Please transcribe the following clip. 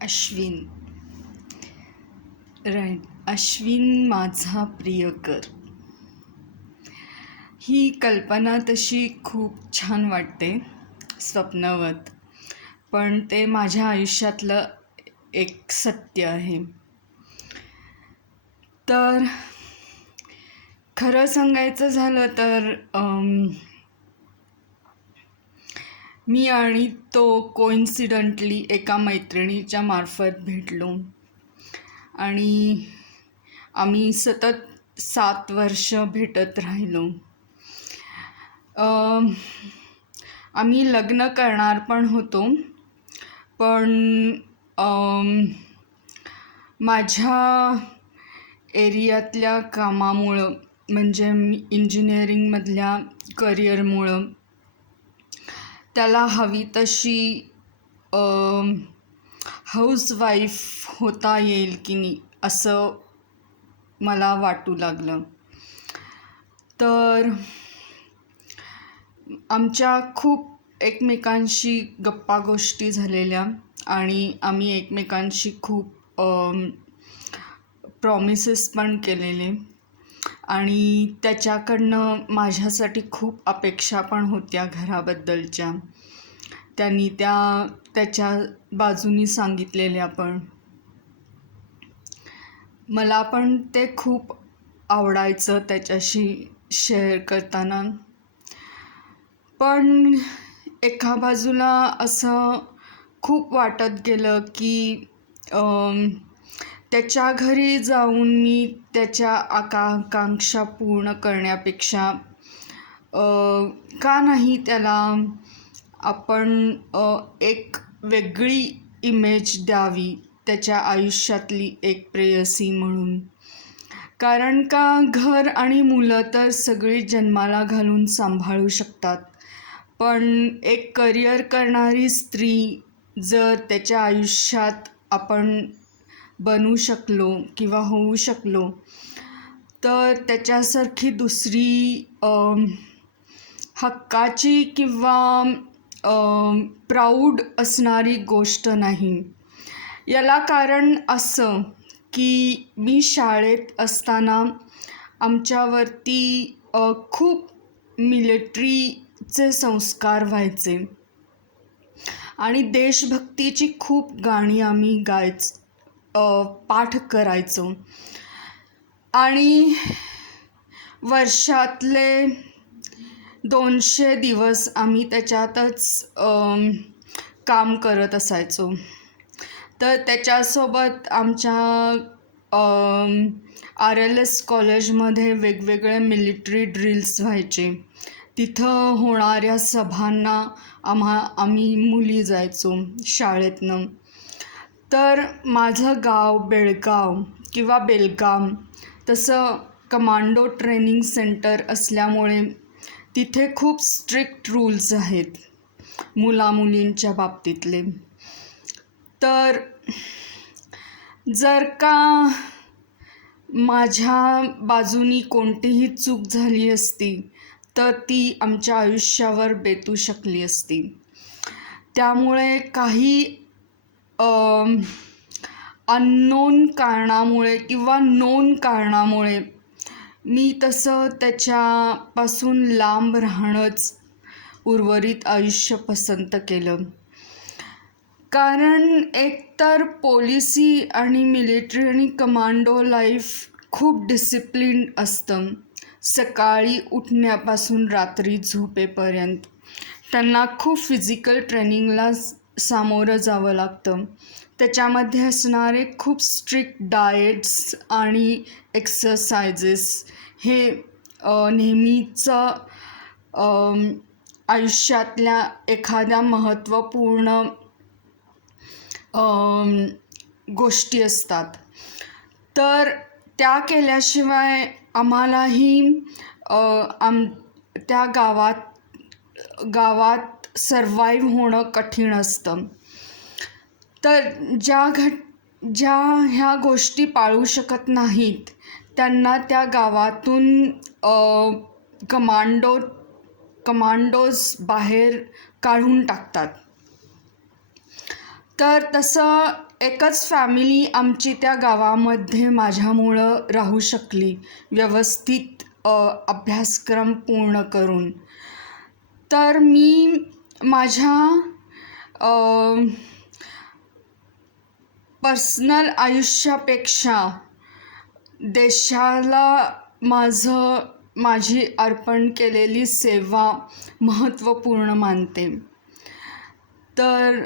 Ashwin. Right. Ashwin माझा प्रियकर. ही कल्पना तशी खूप छान वाटते, स्वप्नवत, पण ते माझ्या आयुष्यातलं एक सत्य आहे. तर खरं सांगायचं झालं तर मी आणि तो कोइन्सिडंटली एका मैत्रिणीच्या मार्फत भेटलो आणि आम्ही सतत 7 वर्ष भेटत राहिलो. आम्ही लग्न करणार पण होतो, पण माझ्या एरियातल्या कामामुळं, म्हणजे मी इंजिनिअरिंगमधल्या करिअरमुळं त्याला हवी तशी हाऊसवाईफ होता येईल की नाही असं मला वाटू लागलं. तर आमच्या खूप एकमेकांशी गप्पा गोष्टी झालेल्या आणि आम्ही एकमेकांशी खूप प्रॉमिसेस पण केलेले आणि त्याच्याकडनं माझ्यासाठी खूप अपेक्षा पण होत्या घराबद्दलच्या. त्यांनी त्याच्या बाजूनी सांगितलेल्या पण. मला पण ते खूप आवडायचं त्याच्याशी शेअर करताना. पण एका बाजूला असं खूप वाटत गेलं की त्याच्या घरी जाऊन मी त्याच्या आकांक्षा पूर्ण करण्यापेक्षा का नाही त्याला आपण एक वेगळी इमेज द्यावी त्याच्या आयुष्यातली एक प्रेयसी म्हणून. कारण का घर आणि मुलं तर सगळी जन्माला घालून सांभाळू शकतात, पण एक करिअर करणारी स्त्री जर त्याच्या आयुष्यात आपण बनू शकलो किंवा होऊ शकलो तर त्याच्यासारखी दुसरी हक्काची किंवा प्राऊड असणारी गोष्ट नाही. याला कारण असं की मी शाळेत असताना आमच्यावरती खूप मिलिटरीचे संस्कार व्हायचे आणि देशभक्तीची खूप गाणी आम्ही पाठ करायचो आणि वर्षातले 200 दिवस आम्ही त्याच्यातच काम करत असायचो. तर त्याच्यासोबत आमच्या RLS कॉलेजमध्ये वेगवेगळे मिलिटरी ड्रिल्स व्हायचे. तिथं होणाऱ्या सभांना आम्ही मुली जायचो शाळेतनं. तर माझं गाव बेळगाव किंवा बेलगाम तसं कमांडो ट्रेनिंग सेंटर असल्यामुळे तिथे खूप स्ट्रिक्ट रूल्स आहेत मुलामुलींच्या बाबतीतले. तर जर का माझ्या बाजूनी कोणतीही चूक झाली असती तर ती आमच्या आयुष्यावर बेतू शकली असती. त्यामुळे काही अननोन कारणामुळे किंवा नोन कारणामुळे मी तसं त्याच्यापासून लांब राहणंच उर्वरित आयुष्य पसंत केलं. कारण एकतर पोलिसी आणि मिलिटरी आणि कमांडो लाईफ खूप डिसिप्लिन्ड असतं. सकाळी उठण्यापासून रात्री झोपेपर्यंत त्यांना खूप फिजिकल ट्रेनिंगला सामोरं जावं लागतं. त्याच्यामध्ये असणारे खूप स्ट्रिक्ट डाएट्स आणि एक्सरसाइजेस हे नेहमीचं आयुष्यातल्या एखाद्या महत्त्वपूर्ण गोष्टी असतात. तर त्या केल्याशिवाय आम्हालाही त्या गावात सर्वाईव्ह होणं कठीण असतं. तर ज्या ह्या गोष्टी पाळू शकत नाहीत त्यांना त्या गावातून कमांडोज बाहेर काढून टाकतात. तर तसं एकच फॅमिली आमची त्या गावामध्ये माझ्यामुळं राहू शकली, व्यवस्थित अभ्यासक्रम पूर्ण करून. तर मी माझ्या पर्सनल आयुष्यापेक्षा देशाला माझी अर्पण केलेली सेवा महत्त्वपूर्ण मानते. तर